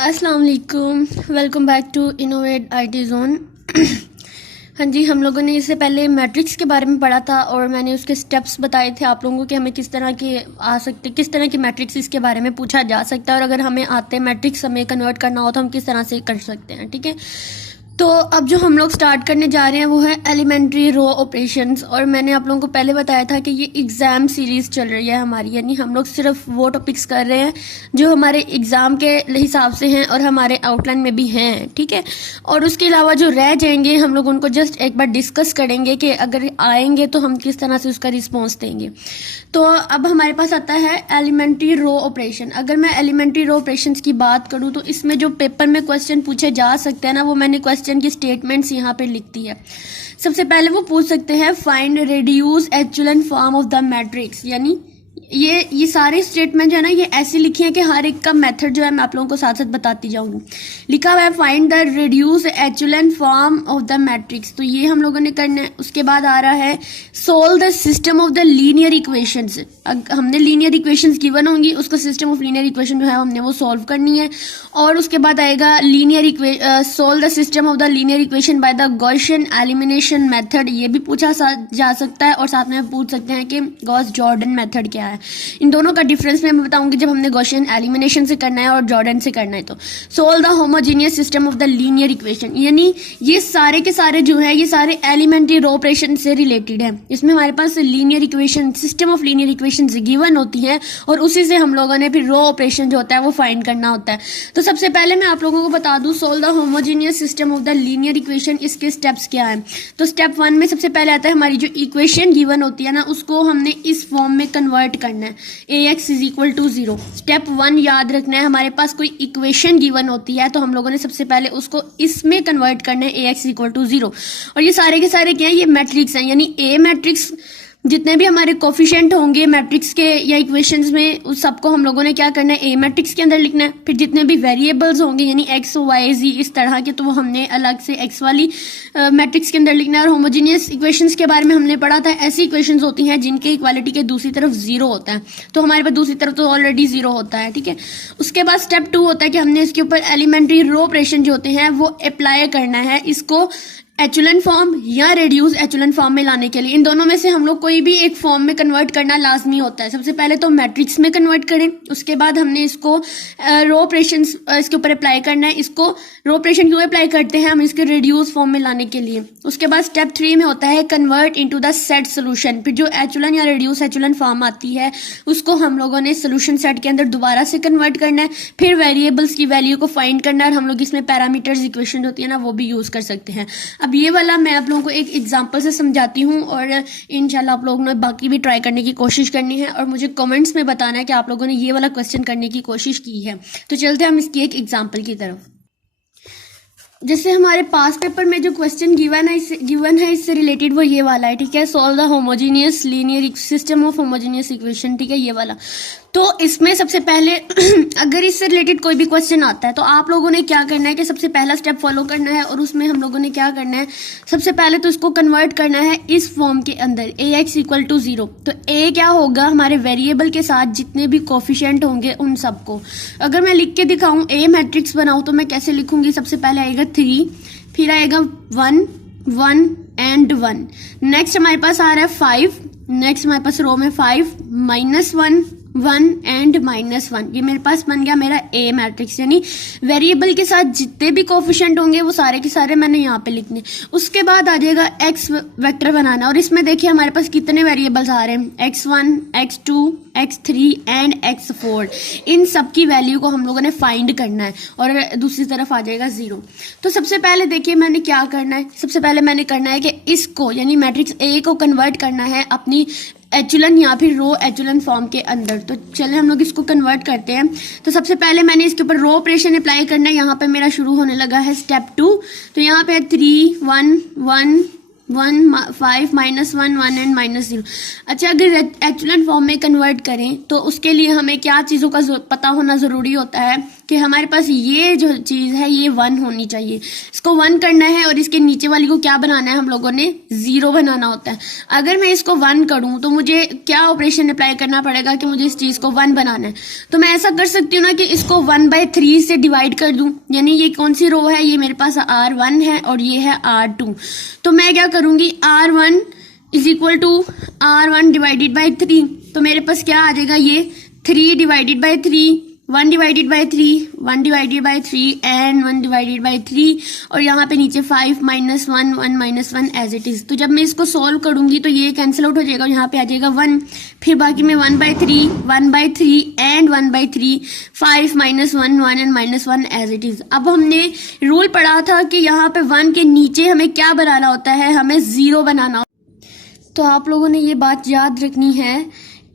अस्सलाम वालेकुम, welcome back to innovate IT zone. हाँ जी, हम लोगों ने इससे पहले मैट्रिक्स के बारे में पढ़ा था और मैंने उसके स्टेप्स बताए थे आप लोगों को कि हमें किस तरह के आ सकते, किस तरह की मैट्रिक्स इसके बारे में पूछा जा सकता है और अगर हमें आते मैट्रिक्स हमें कन्वर्ट करना हो तो हम किस तरह से कर सकते हैं। ठीक है, तो अब जो हम लोग स्टार्ट करने जा रहे हैं वो है एलिमेंट्री रो ऑपरेशंस। और मैंने आप लोगों को पहले बताया था कि ये एग्ज़ाम सीरीज़ चल रही है हमारी, यानी हम लोग सिर्फ वो टॉपिक्स कर रहे हैं जो हमारे एग्ज़ाम के हिसाब से हैं और हमारे आउटलाइन में भी हैं। ठीक है, और उसके अलावा जो रह जाएंगे हम लोग उनको जस्ट एक बार डिस्कस करेंगे कि अगर आएंगे तो हम किस तरह से उसका रिस्पॉन्स देंगे। तो अब हमारे पास आता है एलिमेंट्री रो ऑपरेशन। अगर मैं एलिमेंट्री रो ऑपरेशन की बात करूँ तो इसमें जो पेपर में क्वेश्चन पूछे जा सकते हैं ना, वो मैंने क्वेश्चन की स्टेटमेंट्स यहाँ पे लिख दी है। सबसे पहले वो पूछ सकते हैं find reduce echelon form of the matrix, यानी ये सारे स्टेटमेंट जो है ना ये ऐसे लिखे हैं कि हर एक का मेथड जो है मैं आप लोगों को साथ साथ बताती जाऊंगी। लिखा हुआ है find the reduce echelon form of the matrix, तो ये हम लोगों ने करना है। उसके बाद आ रहा है solve the system of the linear equations. हमने लीनियर इक्वेशंस गिवन होंगी, उसका सिस्टम ऑफ लीनियर इक्वेशन जो है हमने वो सॉल्व करनी है। और उसके बाद आएगा solve the system of the linear equation by the Gaussian elimination method, ये भी पूछा जा सकता है। और साथ में पूछ सकते हैं कि गॉस जॉर्डन मेथड क्या है। इन दोनों का डिफरेंस मैं बताऊंगी जब हमने गॉसियन एलिमिनेशन से करना है और जॉर्डन से करना है। तो solve the homogeneous system of the linear equation, यानी ये सारे के सारे जो है ये सारे एलिमेंट्री रो ऑपरेशन से रिलेटेड है। इसमें हमारे पास linear equation, system of linear equation given होती है और उसी से हम लोगों ने फिर रो ऑपरेशन जो होता है वो फाइंड करना होता है। तो सबसे पहले मैं आप लोगों को बता दूं solve the homogeneous system of the linear equation, इसके स्टेप्स क्या है। तो स्टेप 1 में सबसे पहले आता है हमारी जो इक्वेशन गिवन होती है ना उसको हमने इस फॉर्म में कन्वर्ट करना है, ax is equal to 0। Step 1 याद रखना है, हमारे पास कोई इक्वेशन गिवन होती है तो हम लोगों ने सबसे पहले उसको इसमें कन्वर्ट करना है, ax इक्वल टू 0। और ये सारे के सारे क्या है, ये मैट्रिक्स हैं, यानी ए मैट्रिक्स जितने भी हमारे कोफिशिएंट होंगे मैट्रिक्स के या इक्वेशंस में उस सबको हम लोगों ने क्या करना है, ए मैट्रिक्स के अंदर लिखना है। फिर जितने भी वेरिएबल्स होंगे यानी एक्स वाई जी इस तरह के, तो वो हमने अलग से एक्स वाली मैट्रिक्स के अंदर लिखना है। और होमोजेनियस इक्वेशंस के बारे में हमने पढ़ा था, ऐसी इक्वेशंस होती हैं जिनके इक्वालिटी के दूसरी तरफ 0 होता है, तो हमारे पास दूसरी तरफ तो ऑलरेडी 0 होता है। ठीक है, उसके बाद स्टेप 2 होता है कि हमने इसके ऊपर एलिमेंट्री रो ऑपरेशन जो होते हैं वो अप्लाई करना है इसको एचुलन फॉर्म या रेड्यूस एचुलन फॉर्म में लाने के लिए। इन दोनों में से हम लोग कोई भी एक फॉर्म में कन्वर्ट करना लाजमी होता है। सबसे पहले तो मैट्रिक्स में कन्वर्ट करें, उसके बाद हमने इसको रो ऑपरेशन इसके ऊपर अप्लाई करना है। इसको रो ऑपरेशन क्यों अप्लाई करते हैं, हम इसके रेड्यूस फॉर्म में लाने के लिए। उसके बाद स्टेप 3 में होता है convert into the set solution. फिर जो एचुलन या रेड्यूस एचुलन फॉर्म आती है उसको हम लोगों ने सोल्यूशन सेट के अंदर दोबारा से कन्वर्ट करना है। फिर वेरिएबल्स की वैल्यू को फाइंड करना है और हम लोग इसमें पैरामीटर्स इक्वेशन होती है ना वो भी यूज कर सकते हैं। अब ये वाला मैं आप लोगों को एक एग्जांपल से समझाती हूँ और इंशाल्लाह आप लोगों ने बाकी भी ट्राई करने की कोशिश करनी है और मुझे कमेंट्स में बताना है कि आप लोगों ने ये वाला क्वेश्चन करने की कोशिश की है। तो चलते हैं हम इसकी एक एग्जांपल की तरफ। जैसे हमारे पास पेपर में जो क्वेश्चन गिवन है इससे रिलेटेड वो ये वाला है। ठीक है, solve the homogeneous linear system of homogeneous equation. ठीक है, ये वाला। तो इसमें सबसे पहले अगर इससे रिलेटेड कोई भी क्वेश्चन आता है तो आप लोगों ने क्या करना है कि सबसे पहला स्टेप फॉलो करना है और उसमें हम लोगों ने क्या करना है, सबसे पहले तो इसको कन्वर्ट करना है इस फॉर्म के अंदर, ax इक्वल टू 0। तो a क्या होगा, हमारे वेरिएबल के साथ जितने भी कोफिशिएंट होंगे उन सबको। अगर मैं लिख के दिखाऊं ए मैट्रिक्स बनाऊं तो मैं कैसे लिखूंगी, सबसे पहले आएगा 3, फिर आएगा 1 1 एंड 1। नेक्स्ट हमारे पास आ रहा है 5, नेक्स्ट हमारे पास रो में 5 -1 1 एंड -1। ये मेरे पास बन गया मेरा ए मैट्रिक्स, यानी वेरिएबल के साथ जितने भी कोफिशिएंट होंगे वो सारे के सारे मैंने यहाँ पे लिखने। उसके बाद आ जाएगा एक्स वेक्टर बनाना और इसमें देखिए हमारे पास कितने वेरिएबल्स आ रहे हैं, x1 x2 x3 and x4। इन सब की वैल्यू को हम लोगों ने फाइंड करना है और दूसरी तरफ आ जाएगा 0। तो सबसे पहले देखिए मैंने क्या करना है, सबसे पहले मैंने करना है कि इसको यानी मैट्रिक्स ए को कन्वर्ट करना है अपनी एचुलन या फिर रो एचुलन फॉर्म के अंदर। तो चले हम लोग इसको कन्वर्ट करते हैं। तो सबसे पहले मैंने इसके ऊपर रो ऑपरेशन अप्लाई करना है। यहाँ पे मेरा शुरू होने लगा है स्टेप 2। तो यहाँ पे 3 1 1 5 -1 1 एंड -0। अच्छा, अगर एक्चुअल फॉर्म में कन्वर्ट करें तो उसके लिए हमें क्या चीज़ों का पता होना ज़रूरी होता है कि हमारे पास ये जो चीज़ है ये 1 होनी चाहिए। इसको 1 करना है और इसके नीचे वाली को क्या बनाना है, हम लोगों ने 0 बनाना होता है। अगर मैं इसको 1 करूं तो मुझे क्या ऑपरेशन अप्लाई करना पड़ेगा कि मुझे इस चीज़ को 1 बनाना है। तो मैं ऐसा कर सकती हूँ ना कि इसको 1/3 से डिवाइड कर दूं, यानी ये कौन सी रो है, ये मेरे पास R1 है और ये है R2। तो मैं क्या करूंगी, R1 is equal to R1 divided by 3। तो मेरे पास क्या आ जाएगा, ये 3 divided by 3, 1 divided by 3, 1 divided by 3 and 1 divided by 3, और यहाँ पे नीचे 5 -1 1 -1 एज इट इज। तो जब मैं इसको सॉल्व करूंगी तो ये कैंसिल आउट हो जाएगा, यहाँ पे आ जाएगा 1, फिर बाकी में 1/3 1/3 एंड 1/3, 5 -1 1 एंड -1 एज इट इज। अब हमने रूल पढ़ा था कि यहाँ पे 1 के नीचे हमें क्या बनाना होता है, हमें 0 बनाना होता है। तो आप लोगों ने ये बात याद रखनी है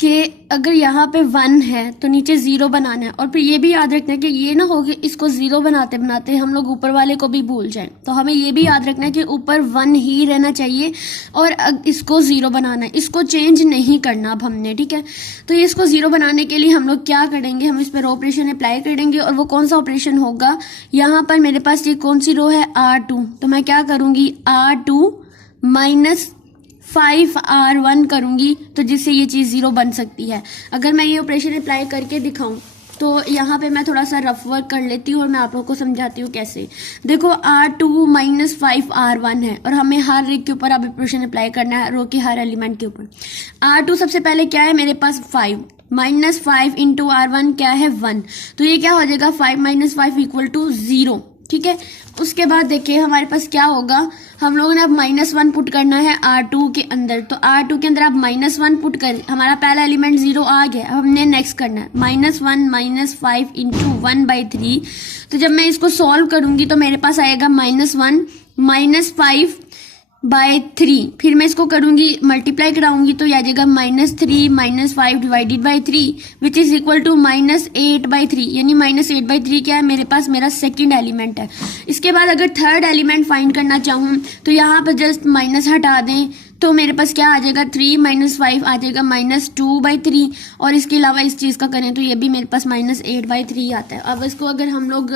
कि अगर यहाँ पे 1 है तो नीचे 0 बनाना है, और फिर ये भी याद रखना है कि ये ना हो कि इसको 0 बनाते बनाते हम लोग ऊपर वाले को भी भूल जाएं। तो हमें ये भी याद रखना है कि ऊपर 1 ही रहना चाहिए और इसको 0 बनाना है, इसको चेंज नहीं करना अब हमने, ठीक है। तो ये इसको 0 बनाने के लिए हम लोग क्या करेंगे, हम इस पर ऑपरेशन अप्लाई करेंगे, और वो कौन सा ऑपरेशन होगा, यहाँ पर मेरे पास ये कौन सी रो है, R2। तो मैं क्या करूँगी, R2 माइनस 5R1 करूंगी, तो जिससे ये चीज़ 0 बन सकती है। अगर मैं ये ऑपरेशन अप्लाई करके दिखाऊं तो यहाँ पे मैं थोड़ा सा रफ वर्क कर लेती हूँ और मैं आप लोगों को समझाती हूँ कैसे। देखो, R2 माइनस 5R1 है और हमें हर एक के ऊपर अब ऑपरेशन अप्लाई करना है, रो के हर एलिमेंट के ऊपर। R2 सबसे पहले क्या है मेरे पास, 5 माइनस 5 इंटू R1 क्या है, 1। तो ये क्या हो जाएगा, 5 - 5 इक्वल टू 0, ठीक है। उसके बाद देखिए हमारे पास क्या होगा, हम लोगों ने अब -1 पुट करना है R2 के अंदर। तो R2 के अंदर आप -1 पुट कर, हमारा पहला एलिमेंट 0 आ गया। अब हमने नेक्स्ट करना है -1 - 5 इंटू 1/3। तो जब मैं इसको सॉल्व करूंगी तो मेरे पास आएगा -1 - 5/3। फिर मैं इसको करूंगी, मल्टीप्लाई कराऊंगी तो यह आ जाएगा -3 - 5 divided by 3 which is equal to -8/3। यानी -8/3 क्या है मेरे पास, मेरा सेकंड एलिमेंट है। इसके बाद अगर थर्ड एलिमेंट फाइंड करना चाहूँ तो यहाँ पर जस्ट माइनस हटा दें तो मेरे पास क्या आ जाएगा, 3 - 5 आ जाएगा -2/3। और इसके अलावा इस चीज़ का करें तो ये भी मेरे पास -8/3 आता है। अब इसको अगर हम लोग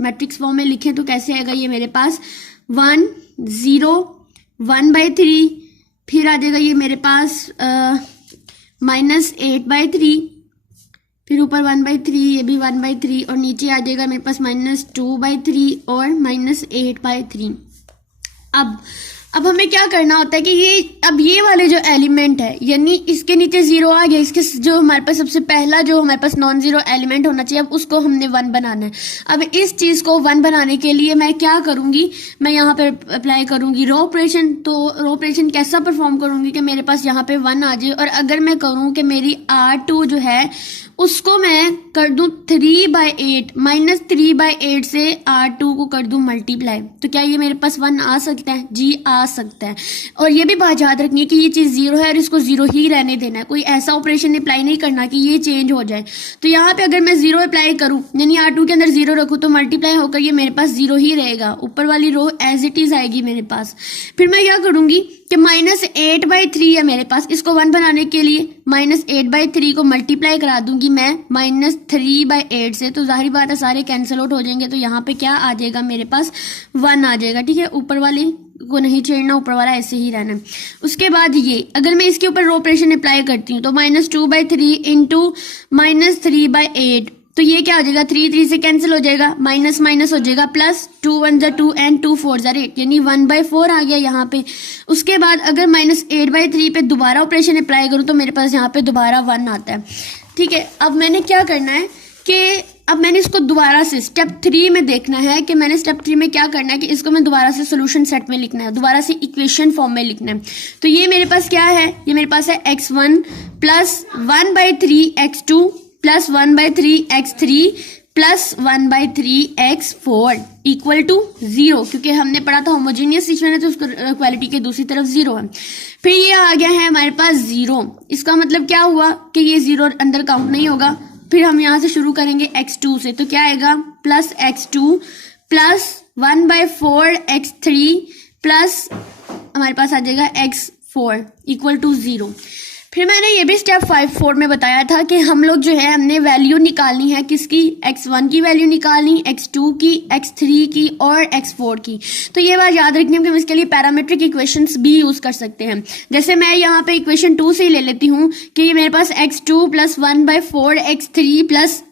मैट्रिक्स फॉर्म में लिखें तो कैसे आएगा, ये मेरे पास 1 0 1/3, फिर आ जाएगा ये मेरे पास -8/3, फिर ऊपर 1/3, ये भी 1/3, और नीचे आ जाएगा मेरे पास -2/3 और -8/3। अब हमें क्या करना होता है कि ये वाले जो एलिमेंट है, यानी इसके नीचे 0 आ गया, इसके जो हमारे पास सबसे पहला जो हमारे पास नॉन जीरो एलिमेंट होना चाहिए, अब उसको हमने 1 बनाना है। अब इस चीज को 1 बनाने के लिए मैं क्या करूंगी, मैं यहाँ पे अप्लाई करूंगी रो ऑपरेशन। तो रो ऑपरेशन कैसा परफॉर्म करूंगी कि मेरे पास यहाँ पे 1 आ जाए, और अगर मैं करूँ कि मेरी R2 जो है उसको मैं कर दूं 3/8 -3/8 से R2 को कर दूं मल्टीप्लाई, तो क्या ये मेरे पास 1 आ सकता है? जी आ सकता है। और ये भी बात याद रखनी है कि ये चीज़ 0 है और इसको 0 ही रहने देना है, कोई ऐसा ऑपरेशन अप्लाई नहीं करना कि ये चेंज हो जाए। तो यहाँ पे अगर मैं 0 अप्लाई करूँ, यानी R2 के अंदर 0 रखूँ, तो मल्टीप्लाई होकर ये मेरे पास 0 ही रहेगा, ऊपर वाली रो एज इट इज आएगी मेरे पास। फिर मैं क्या करूँगी कि -8/3 है मेरे पास, इसको 1 बनाने के लिए -8/3 को मल्टीप्लाई करा दूंगी मैं -3/8 से, तो जाहिर बात है सारे कैंसिल आउट हो जाएंगे। तो यहाँ पे क्या आ जाएगा मेरे पास 1 आ जाएगा, ठीक है। ऊपर वाले को नहीं छेड़ना, ऊपर वाला ऐसे ही रहना। उसके बाद ये अगर मैं इसके ऊपर रो ऑपरेशन अप्लाई करती हूँ तो -2/3 इंटू -3/8, तो ये क्या हो जाएगा, 3 से कैंसिल हो जाएगा, माइनस माइनस हो जाएगा, प्लस 2 1 ज़ा 2 एंड 2 4 ज़ा 8, यानी 1/4 आ गया यहाँ पे। उसके बाद अगर -8/3 पे दोबारा ऑपरेशन अप्लाई करूँ तो मेरे पास यहाँ पे दोबारा 1 आता है, ठीक है। अब मैंने क्या करना है कि अब मैंने इसको दोबारा से स्टेप 3 में देखना है कि मैंने स्टेप 3 में क्या करना है कि इसको मैं दोबारा से सोल्यूशन सेट में लिखना है, दोबारा से इक्वेशन फॉर्म में लिखना है। तो ये मेरे पास क्या है, ये मेरे पास है x1 plus 1/3 x2 plus 1/3 x3 plus 1/3 x4 equal to 0, क्योंकि हमने पढ़ा था होमोजेनियस सिचुएशन है तो उसको इक्वालिटी के दूसरी तरफ 0 है। फिर ये आ गया है हमारे पास 0, इसका मतलब क्या हुआ कि ये 0 अंदर काउंट नहीं होगा। फिर हम यहाँ से शुरू करेंगे x2 से, तो क्या आएगा plus x2 plus 1/4 x3 plus हमारे पास आ जाएगा x4 इक्वल टू 0। फिर मैंने ये भी स्टेप 4 में बताया था कि हम लोग जो है हमने वैल्यू निकालनी है किसकी, x1 की वैल्यू निकालनी, x2 की, x3 की और x4 की। तो ये बात याद रखनी है कि हम इसके लिए पैरामीट्रिक इक्वेशंस भी यूज कर सकते हैं। जैसे मैं यहाँ पे इक्वेशन 2 से ही ले लेती हूँ कि मेरे पास x2 + 1/4 x3 +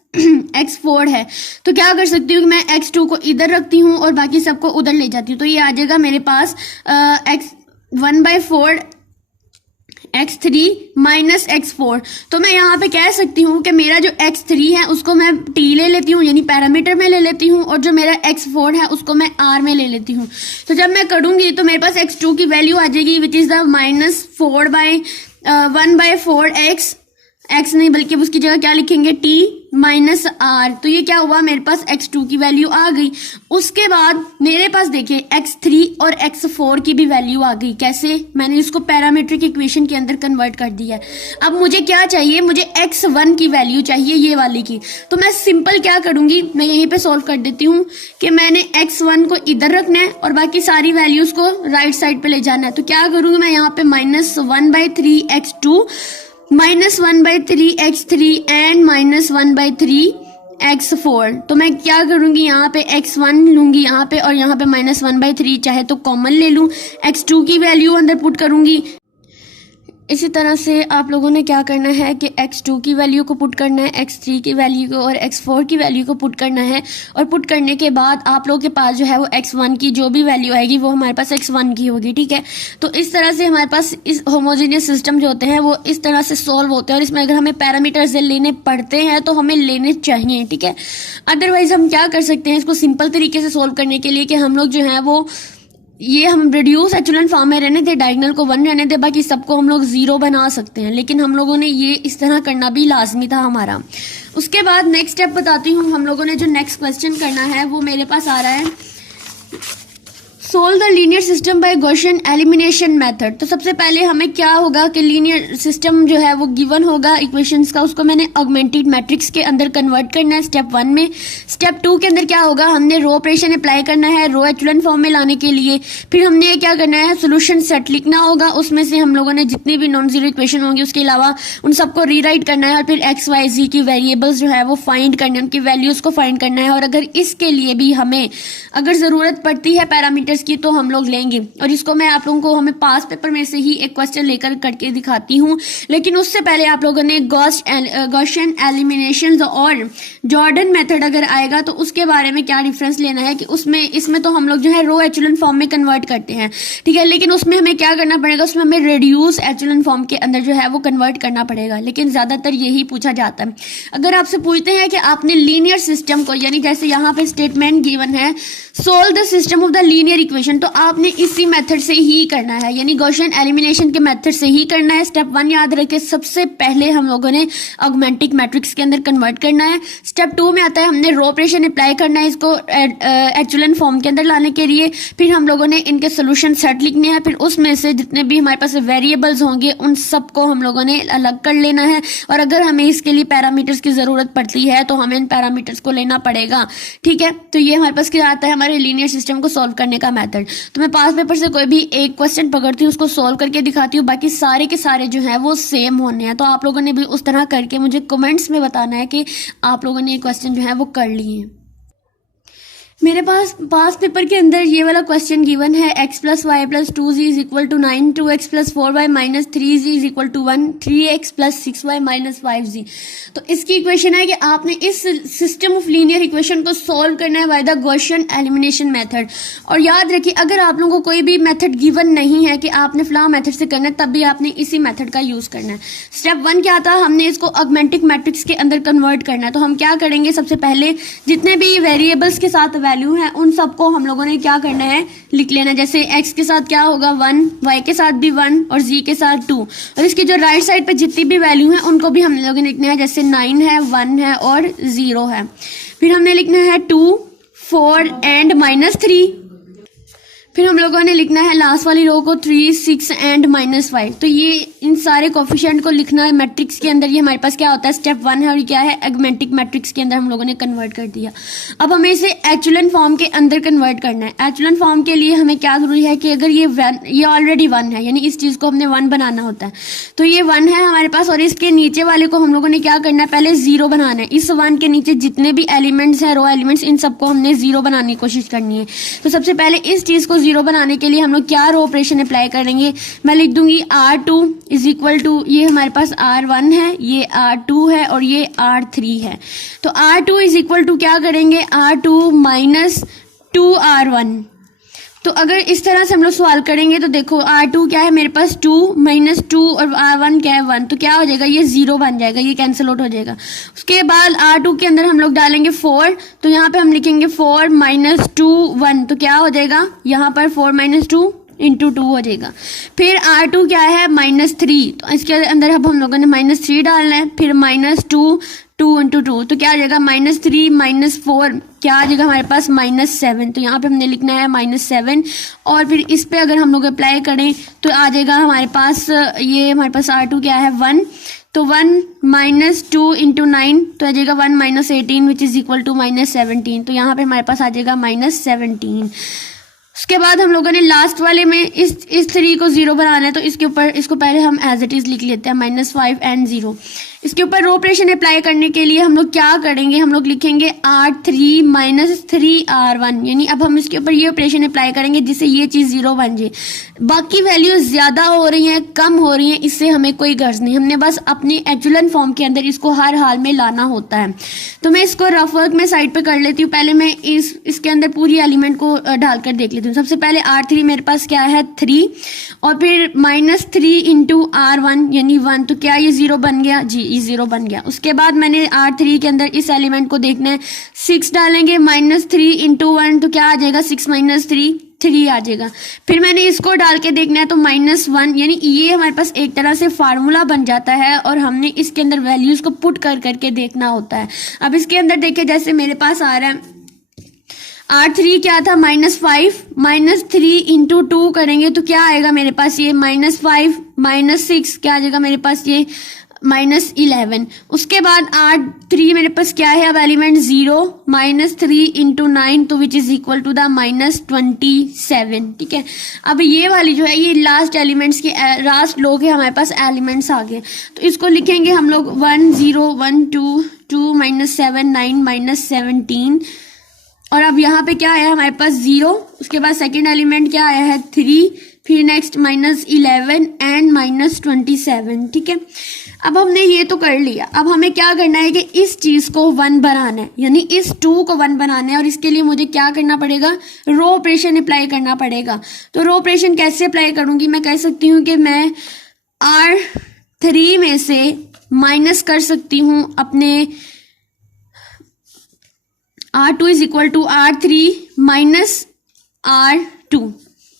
x4 है। तो क्या कर सकती हूँ कि मैं x2 को इधर रखती हूँ और बाकी सबको उधर ले जाती हूँ। तो ये आ जाएगा मेरे पास x1/4 x3 - x4। तो मैं यहाँ पे कह सकती हूँ कि मेरा जो x3 है उसको मैं t ले लेती हूँ यानी पैरामीटर में ले लेती हूँ, और जो मेरा x4 है उसको मैं r में ले लेती हूँ। तो जब मैं करूँगी तो मेरे पास x2 की वैल्यू आ जाएगी विच इज द -1/4 x नहीं बल्कि उसकी जगह क्या लिखेंगे t -r। तो ये क्या हुआ, मेरे पास x2 की वैल्यू आ गई। उसके बाद मेरे पास देखिए x3 और x4 की भी वैल्यू आ गई। कैसे, मैंने इसको पैरामीट्रिक इक्वेशन के अंदर कन्वर्ट कर दिया है। अब मुझे क्या चाहिए, मुझे x1 की वैल्यू चाहिए, ये वाली की। तो मैं सिंपल क्या करूंगी, मैं यहीं पे सॉल्व कर देती हूँ कि मैंने x1 को इधर रखना है और बाकी सारी वैल्यूज को राइट साइड पे ले जाना है। तो क्या करूंगी मैं यहाँ पे -1/3 x2 -1/3 x3 एंड -1/3 x4। तो मैं क्या करूंगी, यहाँ पे x1 लूंगी यहाँ पे, और यहाँ पे -1/3 चाहे तो कॉमन ले लूं, x2 की वैल्यू अंदर पुट करूंगी। इसी तरह से आप लोगों ने क्या करना है कि x2 की वैल्यू को पुट करना है, x3 की वैल्यू को और x4 की वैल्यू को पुट करना है, और पुट करने के बाद आप लोगों के पास जो है वो x1 की जो भी वैल्यू आएगी वो हमारे पास x1 की होगी, ठीक है। तो इस तरह से हमारे पास इस होमोजेनियस सिस्टम जो होते हैं वो इस तरह से सॉल्व होते हैं, और इसमें अगर हमें पैरामीटर्स लेने पड़ते हैं तो हमें लेने चाहिए, ठीक है। अदरवाइज हम क्या कर सकते हैं इसको सिंपल तरीके से सॉल्व करने के लिए कि हम लोग जो है वो ये हम रिड्यूस एचुलन फॉर्म में रहने दे, डायगोनल को 1 रहने दे, बाकी सबको हम लोग 0 बना सकते हैं। लेकिन हम लोगों ने ये इस तरह करना भी लाजमी था हमारा। उसके बाद नेक्स्ट स्टेप बताती हूँ। हम लोगों ने जो नेक्स्ट क्वेश्चन करना है वो मेरे पास आ रहा है, solve the linear system by Gaussian elimination method. तो सबसे पहले हमें क्या होगा कि लीनियर सिस्टम जो है वो गिवन होगा इक्वेशंस का, उसको मैंने ऑगमेंटेड मैट्रिक्स के अंदर कन्वर्ट करना है स्टेप 1 में। स्टेप 2 के अंदर क्या होगा, हमने रो ऑपरेशन अप्लाई करना है रो एचुलन फॉर्म में लाने के लिए। फिर हमने क्या करना है, सोल्यूशन सेट लिखना होगा, उसमें से हम लोगों ने जितनी भी नॉन जीरो इक्वेशन होंगी उसके अलावा उन सबको रीराइट करना है, और फिर एक्स वाई जी की वेरिएबल्स जो है वो फाइंड करने हैं, उनकी वैल्यूज को फाइंड करना है। और अगर इसके लिए भी हमें अगर जरूरत पड़ती है पैरामीटर्स की तो हम लोग लेंगे। और इसको मैं आप लोगों को हमें पास पेपर में से ही एक क्वेश्चन लेकर करके दिखाती हूँ, लेकिन उससे पहले आप लोगों ने गॉसियन एलिमिनेशन और जॉर्डन मेथड अगर आएगा तो उसके बारे में क्या डिफरेंस लेना है कि उसमें इसमें तो हम लोग जो है रो एचुलन फॉर्म में कन्वर्ट करते हैं, ठीक है, लेकिन उसमें हमें क्या करना पड़ेगा, उसमें हमें रिड्यूस एचुलन फॉर्म के अंदर जो है वो कन्वर्ट करना पड़ेगा। लेकिन ज्यादातर यही पूछा जाता है। अगर आपसे पूछते हैं कि आपने लीनियर सिस्टम को, यानी जैसे यहाँ पे स्टेटमेंट गिवन है solve the system of the linear equation, तो आपने इसी मेथड से ही करना है, यानी गॉसियन एलिमिनेशन के मेथड से ही करना है। स्टेप 1 याद रखें, सबसे पहले हम लोगों ने ऑगमेंटिक मैट्रिक्स के अंदर कन्वर्ट करना है। स्टेप 2 में आता है हमने रो ऑपरेशन अप्लाई करना है इसको एचुलन फॉर्म के अंदर लाने के लिए। फिर हम लोगों ने इनके सोल्यूशन सेट लिखने हैं, फिर उसमें से जितने भी हमारे पास वेरिएबल्स होंगे उन सबको हम लोगों ने अलग कर लेना है। और अगर हमें इसके लिए पैरामीटर्स की जरूरत पड़ती है तो हमें इन पैरामीटर्स को लेना पड़ेगा, ठीक है। तो ये हमारे पास क्या आता है, हमारे लीनियर सिस्टम को सॉल्व करने का मेथड। तो मैं पास पेपर से कोई भी एक क्वेश्चन पकड़ती हूँ, उसको सॉल्व करके दिखाती हूँ, बाकी सारे के सारे जो है वो सेम होने हैं। तो आप लोगों ने भी उस तरह करके मुझे कमेंट्स में बताना है कि आप लोगों ने ये क्वेश्चन जो है वो कर लिए हैं। मेरे पास पास पेपर के अंदर ये वाला क्वेश्चन गिवन है x + y + 2z = 9, 2x + 4y - 3z = 1, 3x + 6y - 5z। तो इसकी इक्वेशन है कि आपने इस सिस्टम ऑफ लीनियर इक्वेशन को सॉल्व करना है by the Gaussian elimination method. और याद रखिए अगर आप लोगों को कोई भी मेथड गिवन नहीं है कि आपने फला मेथड से करना है, तब भी आपने इसी मेथड का यूज करना है। स्टेप 1 क्या था, हमने इसको ऑगमेंटिक मैट्रिक्स के अंदर कन्वर्ट करना है। तो हम क्या करेंगे, सबसे पहले जितने भी वेरिएबल्स के साथ वैल्यू है उन सबको हम लोगों ने क्या करना है, लिख लेना। जैसे x के साथ क्या होगा 1, y के साथ भी 1 और z के साथ 2, और इसकी जो राइट साइड पे जितनी भी वैल्यू है उनको भी हम लोगों ने लिखना है। जैसे 9 है, 1 है और 0 है। फिर हमने लिखना है 2, 4 एंड -3। फिर हम लोगों ने लिखना है लास्ट वाली रो को 3, 6 एंड -5। तो ये इन सारे कोफिशिएंट को लिखना है मैट्रिक्स के अंदर। ये हमारे पास क्या होता है, स्टेप 1 है, और ये क्या है, एगमेंटिक मैट्रिक्स के अंदर हम लोगों ने कन्वर्ट कर दिया। अब हमें इसे एचुलन फॉर्म के अंदर कन्वर्ट करना है। एचुलन फॉर्म के लिए हमें क्या जरूरी है कि अगर ये ऑलरेडी 1 है, यानी इस चीज को हमने 1 बनाना होता है, तो ये 1 है हमारे पास, और इसके नीचे वाले को हम लोगों ने क्या करना है, पहले 0 बनाना है। इस 1 के नीचे जितने भी एलिमेंट्स है, रो एलिमेंट्स, इन सबको हमने 0 बनाने की कोशिश करनी है। तो सबसे पहले इस चीज को 0 बनाने के लिए हम लोग क्या रो ऑपरेशन अप्लाई करेंगे, मैं लिख दूंगी R2 इज इक्वल टू, ये हमारे पास R1 है, ये R2 है, और ये R3 है। तो R2 इज इक्वल टू क्या करेंगे, R2 माइनस 2R1। तो अगर इस तरह से हम लोग सवाल करेंगे तो देखो R2 क्या है मेरे पास 2 माइनस 2, और R1 क्या है 1, तो क्या हो जाएगा, ये 0 बन जाएगा, ये कैंसिल आउट हो जाएगा। उसके बाद R2 के अंदर हम लोग डालेंगे 4, तो यहाँ पे हम लिखेंगे 4 माइनस 2 1, तो क्या हो जाएगा, यहाँ पर 4 माइनस 2 इंटू 2 हो जाएगा। फिर R2 क्या है -3, तो इसके अंदर अब हम लोगों ने -3 डालना है। फिर -2 2 इंटू 2, तो क्या आ जाएगा, -3 -4 क्या आ जाएगा हमारे पास -7। तो यहाँ पे हमने लिखना है -7, और फिर इस पे अगर हम लोग अप्लाई करें तो आ जाएगा हमारे पास, ये हमारे पास R2 क्या है 1, तो 1 माइनस 2 इंटू 9, तो आ जाएगा 1 minus 18 which is equal to -17। तो यहाँ पे हमारे पास आ जाएगा -17। उसके बाद हम लोगों ने लास्ट वाले में इस 3 को 0 बनाना है, तो इसके ऊपर इसको पहले हम एज इट इज लिख लेते हैं -5 एंड 0। इसके ऊपर रो ऑपरेशन अप्लाई करने के लिए हम लोग क्या करेंगे, हम लोग लिखेंगे R3 माइनस 3R1, यानी अब हम इसके ऊपर ये ऑपरेशन अप्लाई करेंगे जिससे ये चीज 0 बन जाए। बाकी वैल्यूज ज्यादा हो रही हैं, कम हो रही हैं, इससे हमें कोई गर्ज नहीं, हमने बस अपनी एचुलन फॉर्म के अंदर इसको हर हाल में लाना होता है। तो मैं इसको रफ वर्क में साइड पे कर लेती हूँ। पहले मैं इसके अंदर पूरी एलिमेंट को डालकर देख लेती हूँ। सबसे पहले R3 मेरे पास क्या है 3, और फिर -3 इंटू R1 यानी 1, तो क्या ये 0 बन गया, जी ये 0 बन गया। उसके बाद मैंने R3 के अंदर इस एलिमेंट को देखना है, 6 डालेंगे, -3 इंटू 1, तो क्या आ जाएगा 6 माइनस 3 आ जाएगा। फिर मैंने इसको डाल के देखना है, तो -1, यानी ये हमारे पास एक तरह से फार्मूला बन जाता है, और हमने इसके अंदर वैल्यूज को पुट कर करके देखना होता है। अब इसके अंदर देखिए, जैसे मेरे पास आ रहा है R3 क्या था -5, -3 इंटू 2 करेंगे तो क्या आएगा मेरे पास, ये -5 -6 क्या आ जाएगा मेरे पास, ये -11। उसके बाद R3 मेरे पास क्या है, अब एलिमेंट 0, -3 इंटू 9, तो which is equal to the -27। ठीक है, अब ये वाली जो है ये लास्ट एलिमेंट्स के लास्ट लोग है, हमारे पास एलिमेंट्स आ गए, तो इसको लिखेंगे हम लोग 1 0 1 2 2 -7 9 -17। और अब यहाँ पे क्या आया हमारे पास 0, उसके बाद सेकेंड एलिमेंट क्या आया है 3, फिर नेक्स्ट -11 एंड -27। ठीक है, अब हमने ये तो कर लिया। अब हमें क्या करना है कि इस चीज को 1 बनाना है, यानी इस 2 को 1 बनाना है, और इसके लिए मुझे क्या करना पड़ेगा, रो ऑपरेशन अप्लाई करना पड़ेगा। तो रो ऑपरेशन कैसे अप्लाई करूंगी, मैं कह सकती हूँ कि मैं R3 में से माइनस कर सकती हूँ अपने R2 is equal to R3 minus R2।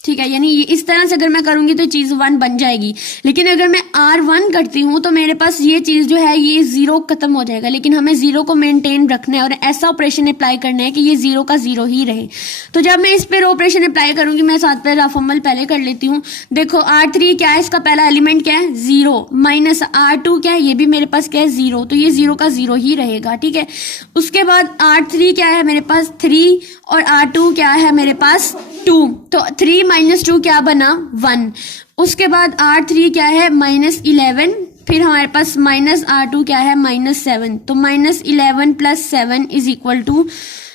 ठीक है, यानी इस तरह से अगर मैं करूंगी तो चीज 1 बन जाएगी। लेकिन अगर मैं R1 करती हूँ तो मेरे पास ये चीज जो है ये 0 खत्म हो जाएगा, लेकिन हमें 0 को मेंटेन रखना है और ऐसा ऑपरेशन अप्लाई करना है कि ये 0 का 0 ही रहे। तो जब मैं इस पे ऑपरेशन अप्लाई करूंगी, मैं साथ पे रफ अमल पहले कर लेती हूँ। देखो R3 क्या है, इसका पहला एलिमेंट क्या है 0, माइनस R2 क्या है, ये भी मेरे पास क्या है 0, तो ये 0 का 0 ही रहेगा। ठीक है, उसके बाद R3 क्या है मेरे पास 3, और R2 क्या है मेरे पास 2, तो 3 माइनस 2 क्या बना 1। उसके बाद R3 क्या है -11, फिर हमारे पास माइनस R2 क्या है -7, तो -11 प्लस 7 इज इक्वल टू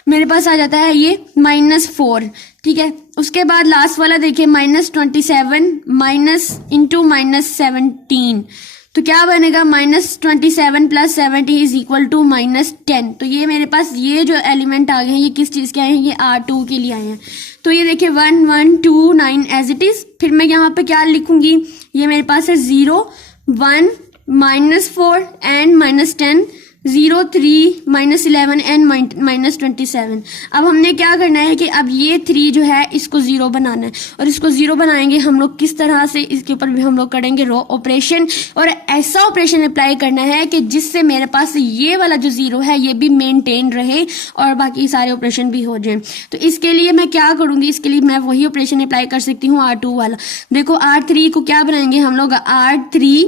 मेरे पास आ जाता है ये -4। ठीक है, उसके बाद लास्ट वाला देखिए -27 माइनस इंटू -17, तो क्या बनेगा -27 प्लस 70 इज इक्वल टू -10। तो ये मेरे पास ये जो एलिमेंट आ गए हैं ये किस चीज के आए हैं, ये R2 के लिए आए हैं। तो ये देखिए 1 1 2 9 एज इट इज। फिर मैं यहाँ पे क्या लिखूंगी, ये मेरे पास है 0 1 -4 एंड -10, 0, 3, -11 एंड -27। अब हमने क्या करना है कि अब ये 3 जो है इसको 0 बनाना है, और इसको 0 बनाएंगे हम लोग किस तरह से, इसके ऊपर भी हम लोग करेंगे रो ऑपरेशन, और ऐसा ऑपरेशन अप्लाई करना है कि जिससे मेरे पास ये वाला जो 0 है ये भी मेंटेन रहे और बाकी सारे ऑपरेशन भी हो जाएं। तो इसके लिए मैं क्या करूंगी, इसके लिए मैं वही ऑपरेशन अप्लाई कर सकती हूँ R2 वाला। देखो R3 को क्या बनाएंगे हम लोग, R3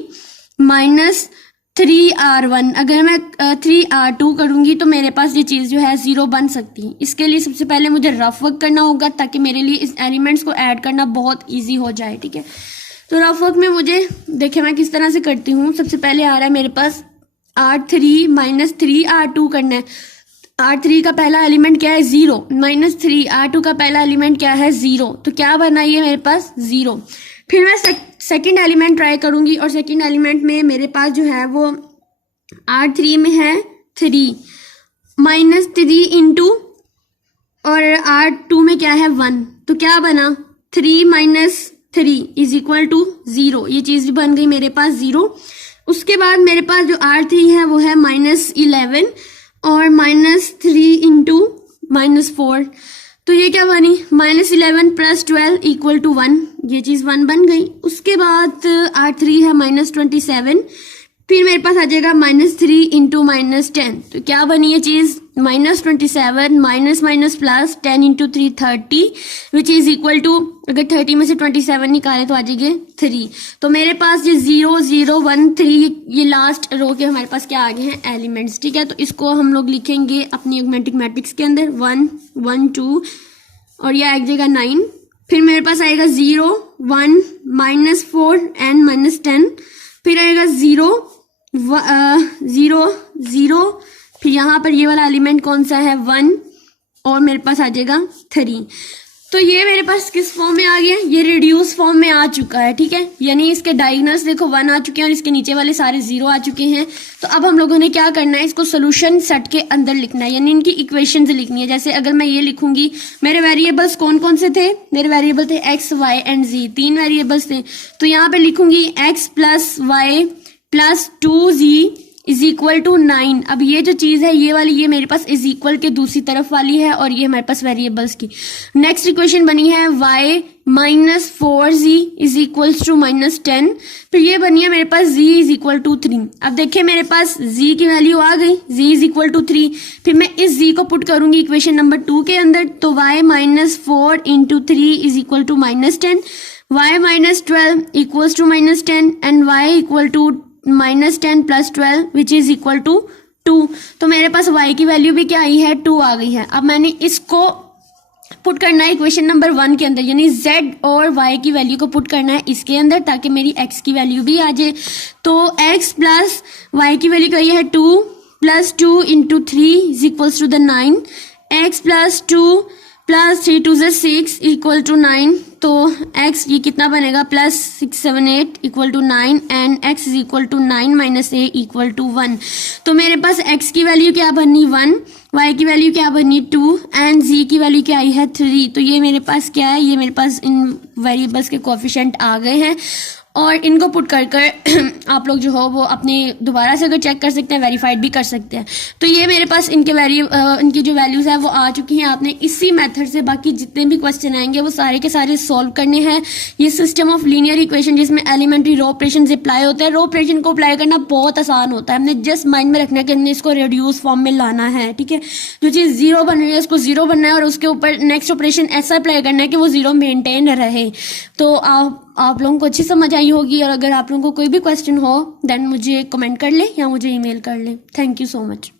माइनस 3R1। अगर मैं 3R2 करूंगी तो मेरे पास ये चीज जो है 0 बन सकती है। इसके लिए सबसे पहले मुझे रफ वर्क करना होगा ताकि मेरे लिए इस एलिमेंट्स को ऐड करना बहुत इजी हो जाए, ठीक है। तो रफ वर्क में मुझे देखिए मैं किस तरह से करती हूँ। सबसे पहले आ रहा है मेरे पास R3 माइनस 3R2 करना है। R3 का पहला एलिमेंट क्या है, 0, -3। R2 का पहला एलिमेंट क्या है, 0, तो क्या बना ये मेरे पास 0। फिर मैं सेकंड एलिमेंट ट्राई करूंगी, और सेकंड एलिमेंट में मेरे पास जो है वो R3 में है 3, -3 इंटू, और R2 में क्या है 1, तो क्या बना 3 - 3 इज इक्वल टू 0। ये चीज भी बन गई मेरे पास 0। उसके बाद मेरे पास जो R3 है वो है -11 और -3 इंटू -4, तो ये क्या बनी -11 + 12 इक्वल टू 1। ये चीज 1 बन गई। उसके बाद R3 है -27, फिर मेरे पास आ जाएगा -3 इंटू -10, तो क्या बनी ये चीज -27 minus plus 10 into 3 30 which is equal to, अगर 30 में से 27 निकाले तो आ जाएंगे 3। तो मेरे पास ये 0 0 1 3 ये लास्ट रो के हमारे पास क्या आ गए हैं एलिमेंट्स, ठीक है। तो इसको हम लोग लिखेंगे अपनी ऑगमेंटिक मैट्रिक्स के अंदर 1 1 2, और ये आ जाएगा 9। फिर मेरे पास आएगा 0 1 -4 एंड -10, फिर आएगा 0 0 0, फिर यहाँ पर ये वाला एलिमेंट कौन सा है 1, और मेरे पास आ जाएगा 3। तो ये मेरे पास किस फॉर्म में आ गया, ये रिड्यूस फॉर्म में आ चुका है, ठीक है। यानी इसके डायगोनल्स देखो 1 आ चुके हैं और इसके नीचे वाले सारे 0 आ चुके हैं। तो अब हम लोगों ने क्या करना है, इसको सोल्यूशन सेट के अंदर लिखना है, यानी इनकी इक्वेशंस लिखनी है। जैसे अगर मैं ये लिखूंगी, मेरे वेरिएबल्स कौन कौन से थे, मेरे वेरिएबल थे x, y and z, 3 variables थे। तो यहाँ पे लिखूंगी x + y + 2z is equal to 9। अब ये जो चीज है ये वाली, ये मेरे पास इज इक्वल के दूसरी तरफ वाली है, और ये हमारे पास वेरिएबल्स की नेक्स्ट इक्वेशन बनी है y - 4z is equals to -10। फिर ये बनी है मेरे पास z इज इक्वल टू 3। अब देखिए मेरे पास z की वैल्यू आ गई, z इज इक्वल टू 3। फिर मैं इस z को पुट करूंगी इक्वेशन नंबर 2 के अंदर, तो y - 4 into 3 is equal to -10, y - 12 equals to -10 and y equal to -10 + 12 which is equal to 2। तो मेरे पास y की वैल्यू भी क्या आई है, 2 आ गई है। अब मैंने इसको पुट करना है इक्वेशन नंबर 1 के अंदर, यानी z और y की वैल्यू को पुट करना है इसके अंदर ताकि मेरी x की वैल्यू भी आ जाए। तो x + y की वैल्यू क्या है 2 + 2 into 3 is equals to 9, x + 2 + 3 2 = 6 equal to 9। तो x ये कितना बनेगा +6 7 8 equal to 9 and x is equal to 9 - a equal to 1। तो मेरे पास x की वैल्यू क्या बनी 1, y की वैल्यू क्या बनी 2 एंड z की वैल्यू क्या आई है 3। तो ये मेरे पास क्या है, ये मेरे पास इन वेरिएबल्स के कोएफिशिएंट आ गए हैं, और इनको पुट कर आप लोग जो हो वो अपने दोबारा से अगर चेक कर सकते हैं, वेरीफाइड भी कर सकते हैं। तो ये मेरे पास इनके इनकी जो वैल्यूज है वो आ चुकी हैं। आपने इसी मेथड से बाकी जितने भी क्वेश्चन आएंगे वो सारे के सारे सॉल्व करने हैं। ये सिस्टम ऑफ लीनियर इक्वेशन जिसमें एलिमेंट्री रो ऑपरेशन अप्लाई होता है, रो ऑपरेशन को अप्लाई करना बहुत आसान होता है। हमने जस्ट माइंड में रखना है कि हमने इसको रिड्यूस फॉर्म में लाना है, ठीक है। जो चीज़ 0 बन रही है उसको 0 बनना है, और उसके ऊपर नेक्स्ट ऑपरेशन ऐसा अप्लाई करना है कि वो 0 मेंटेन रहे। तो आप लोगों को अच्छी समझ आई होगी, और अगर आप लोगों को कोई भी क्वेश्चन हो देन मुझे कमेंट कर ले या मुझे ईमेल कर ले। Thank you so much.